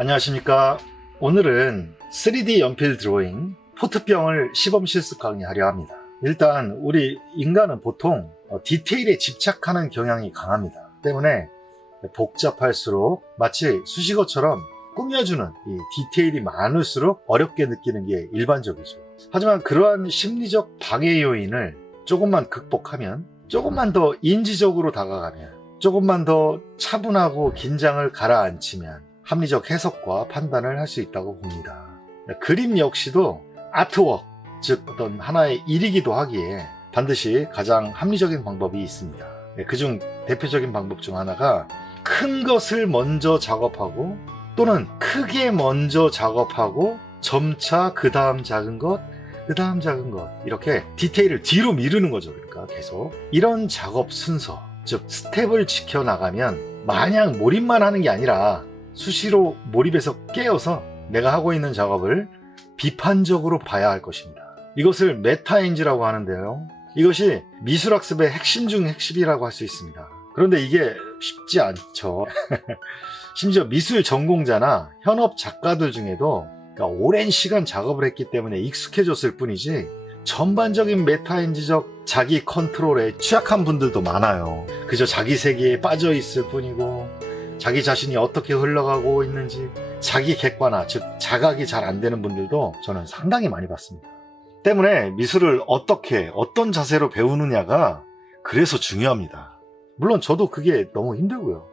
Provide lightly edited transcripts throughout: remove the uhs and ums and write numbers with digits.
안녕하십니까. 오늘은 3D 연필 드로잉 포트병을 시범 실습 강의하려 합니다. 일단 우리 인간은 보통 디테일에 집착하는 경향이 강합니다. 때문에 복잡할수록 마치 수식어처럼 꾸며주는 이 디테일이 많을수록 어렵게 느끼는 게 일반적이죠. 하지만 그러한 심리적 방해 요인을 조금만 극복하면, 조금만 더 인지적으로 다가가면, 조금만 더 차분하고 긴장을 가라앉히면 합리적 해석과 판단을 할 수 있다고 봅니다. 그림 역시도 아트워크, 즉 어떤 하나의 일이기도 하기에 반드시 가장 합리적인 방법이 있습니다. 그중 대표적인 방법 중 하나가 큰 것을 먼저 작업하고, 또는 크게 먼저 작업하고 점차 그 다음 작은 것, 그 다음 작은 것, 이렇게 디테일을 뒤로 미루는 거죠. 그러니까 계속 이런 작업 순서, 즉 스텝을 지켜나가면 마냥 몰입만 하는 게 아니라 수시로 몰입해서 깨어서 내가 하고 있는 작업을 비판적으로 봐야 할 것입니다. 이것을 메타인지라고 하는데요, 이것이 미술학습의 핵심 중 핵심이라고 할 수 있습니다. 그런데 이게 쉽지 않죠. 심지어 미술 전공자나 현업 작가들 중에도 오랜 시간 작업을 했기 때문에 익숙해졌을 뿐이지 전반적인 메타인지적 자기 컨트롤에 취약한 분들도 많아요. 그저 자기 세계에 빠져 있을 뿐이고, 자기 자신이 어떻게 흘러가고 있는지 자기 객관화, 즉 자각이 잘 안 되는 분들도 저는 상당히 많이 봤습니다. 때문에 미술을 어떻게, 어떤 자세로 배우느냐가 그래서 중요합니다. 물론 저도 그게 너무 힘들고요.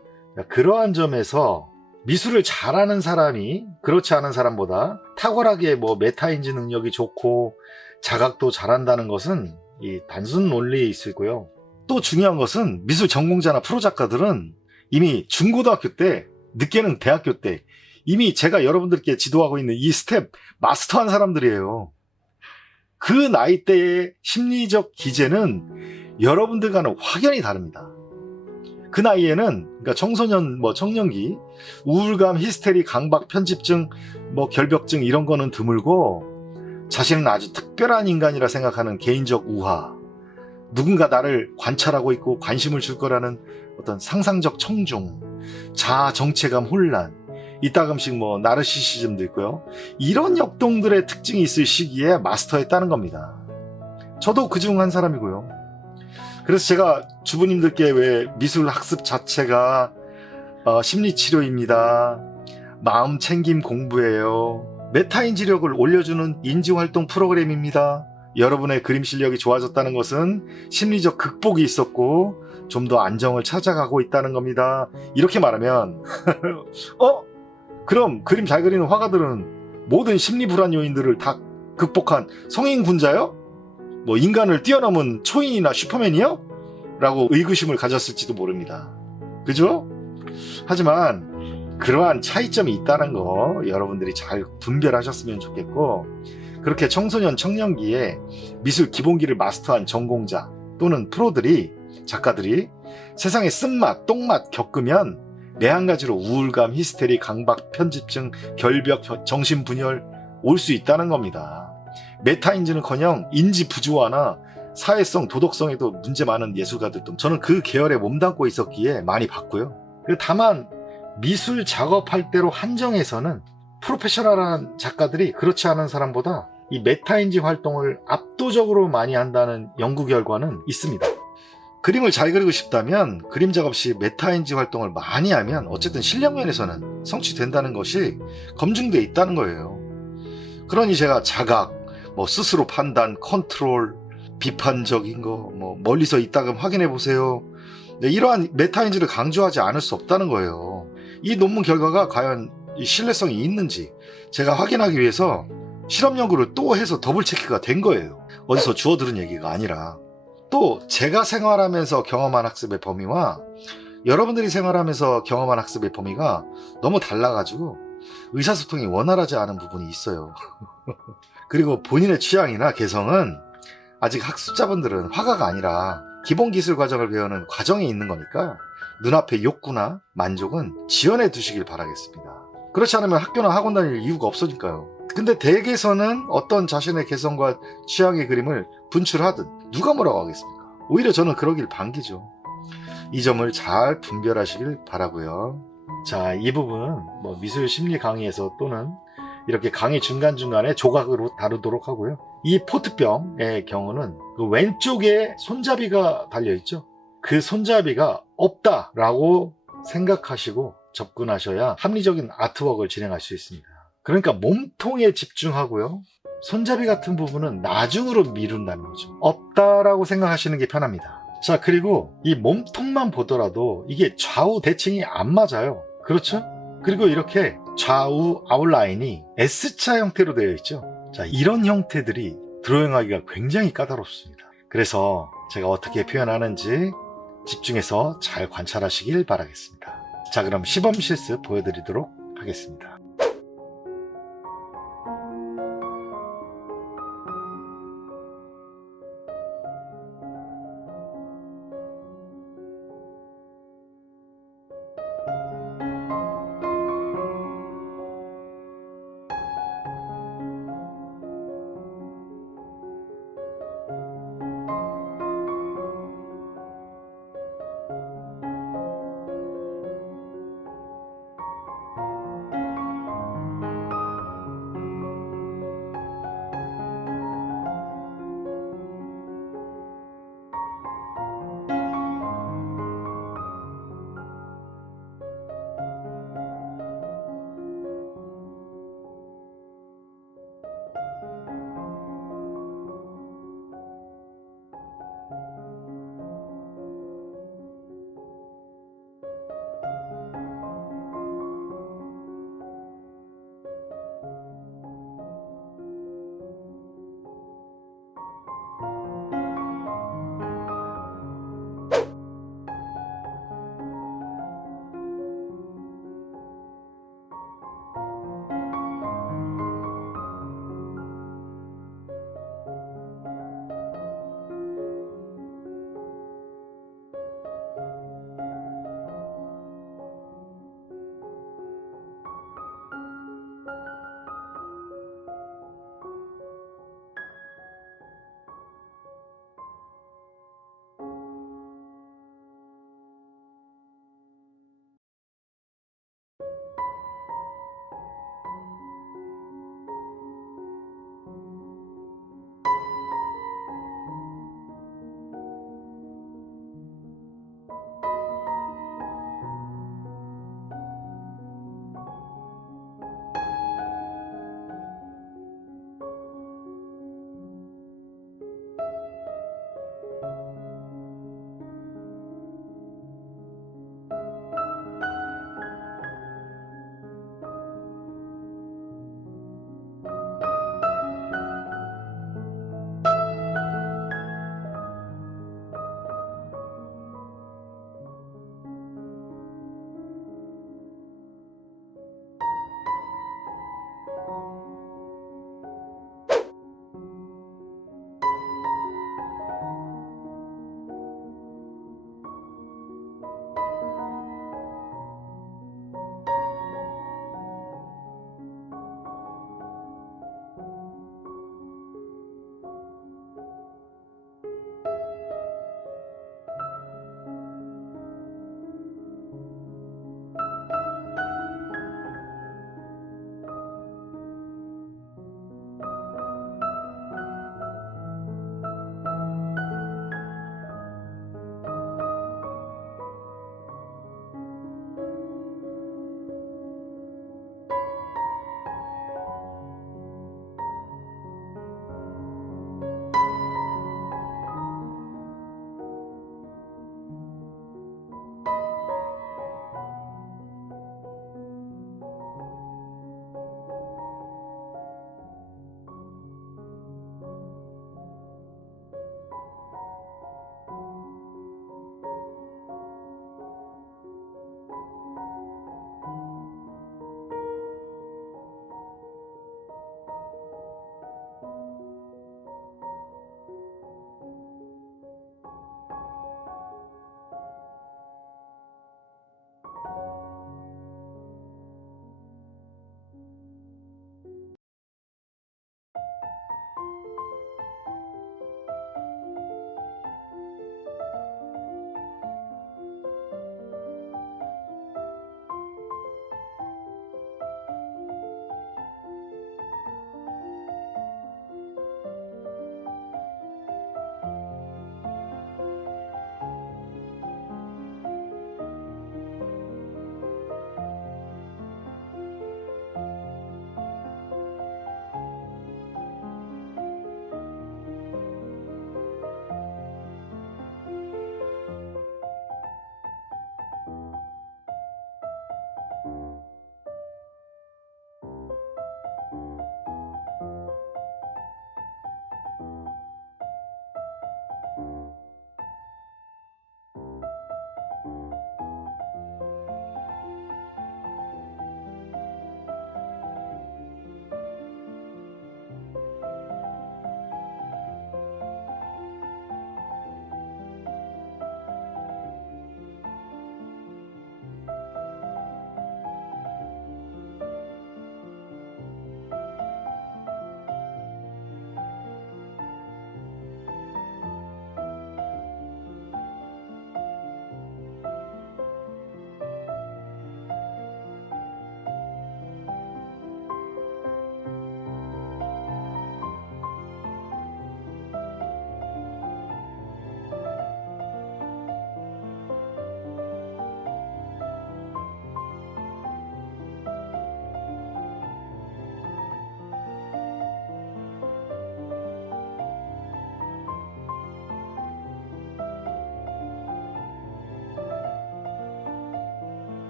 그러한 점에서 미술을 잘하는 사람이 그렇지 않은 사람보다 탁월하게 메타인지 능력이 좋고 자각도 잘한다는 것은 이 단순 논리에 있을고요. 또 중요한 것은 미술 전공자나 프로 작가들은 이미 중고등학교 때, 늦게는 대학교 때 이미 제가 여러분들께 지도하고 있는 이 스텝 마스터한 사람들이에요. 그 나이대의 심리적 기제는 여러분들과는 확연히 다릅니다. 그 나이에는, 그러니까 청소년, 청년기, 우울감, 히스테리, 강박, 편집증, 결벽증 이런 거는 드물고, 자신은 아주 특별한 인간이라 생각하는 개인적 우화, 누군가 나를 관찰하고 있고 관심을 줄 거라는 어떤 상상적 청중, 자아 정체감 혼란, 이따금씩 나르시시즘도 있고요. 이런 역동들의 특징이 있을 시기에 마스터했다는 겁니다. 저도 그중 한 사람이고요. 그래서 제가 주부님들께 왜 미술 학습 자체가 심리치료입니다, 마음 챙김 공부예요, 메타인지력을 올려주는 인지활동 프로그램입니다, 여러분의 그림 실력이 좋아졌다는 것은 심리적 극복이 있었고 좀 더 안정을 찾아가고 있다는 겁니다, 이렇게 말하면 그럼 그림 잘 그리는 화가들은 모든 심리 불안 요인들을 다 극복한 성인 군자요? 인간을 뛰어넘은 초인이나 슈퍼맨이요? 라고 의구심을 가졌을지도 모릅니다. 그죠? 하지만 그러한 차이점이 있다는 거 여러분들이 잘 분별하셨으면 좋겠고, 그렇게 청소년 청년기에 미술 기본기를 마스터한 전공자 또는 프로들이, 작가들이 세상의 쓴맛, 똥맛 겪으면 매한가지로 우울감, 히스테리, 강박, 편집증, 결벽, 정신분열 올 수 있다는 겁니다. 메타인지는커녕 인지 부조화나 사회성, 도덕성에도 문제 많은 예술가들도 저는 그 계열에 몸담고 있었기에 많이 봤고요. 다만 미술 작업할 때로 한정해서는 프로페셔널한 작가들이 그렇지 않은 사람보다 이 메타인지 활동을 압도적으로 많이 한다는 연구 결과는 있습니다. 그림을 잘 그리고 싶다면 그림 작업 시 메타인지 활동을 많이 하면 어쨌든 실력 면에서는 성취된다는 것이 검증되어 있다는 거예요. 그러니 제가 자각, 스스로 판단, 컨트롤, 비판적인 거, 멀리서 이따금 확인해 보세요, 이러한 메타인지를 강조하지 않을 수 없다는 거예요. 이 논문 결과가 과연 이 신뢰성이 있는지 제가 확인하기 위해서 실험 연구를 또 해서 더블 체크가 된 거예요. 어디서 주워 들은 얘기가 아니라. 또 제가 생활하면서 경험한 학습의 범위와 여러분들이 생활하면서 경험한 학습의 범위가 너무 달라가지고 의사소통이 원활하지 않은 부분이 있어요. 그리고 본인의 취향이나 개성은 아직 학습자분들은 화가가 아니라 기본 기술 과정을 배우는 과정에 있는 거니까 눈앞의 욕구나 만족은 지연해 두시길 바라겠습니다. 그렇지 않으면 학교나 학원 다닐 이유가 없으니까요. 근데 댁에서는 어떤 자신의 개성과 취향의 그림을 분출하든 누가 뭐라고 하겠습니까? 오히려 저는 그러길 반기죠. 이 점을 잘 분별하시길 바라고요. 자, 이 부분은 뭐 미술 심리 강의에서 또는 이렇게 강의 중간중간에 조각으로 다루도록 하고요. 이 포트병의 경우는 그 왼쪽에 손잡이가 달려있죠. 그 손잡이가 없다라고 생각하시고 접근하셔야 합리적인 아트웍을 진행할 수 있습니다. 그러니까 몸통에 집중하고요. 손잡이 같은 부분은 나중으로 미룬다는 거죠. 없다라고 생각하시는 게 편합니다. 자, 그리고 이 몸통만 보더라도 이게 좌우 대칭이 안 맞아요. 그렇죠? 그리고 이렇게 좌우 아웃라인이 S자 형태로 되어 있죠. 자, 이런 형태들이 드로잉하기가 굉장히 까다롭습니다. 그래서 제가 어떻게 표현하는지 집중해서 잘 관찰하시길 바라겠습니다. 자, 그럼 시범 실습 보여드리도록 하겠습니다.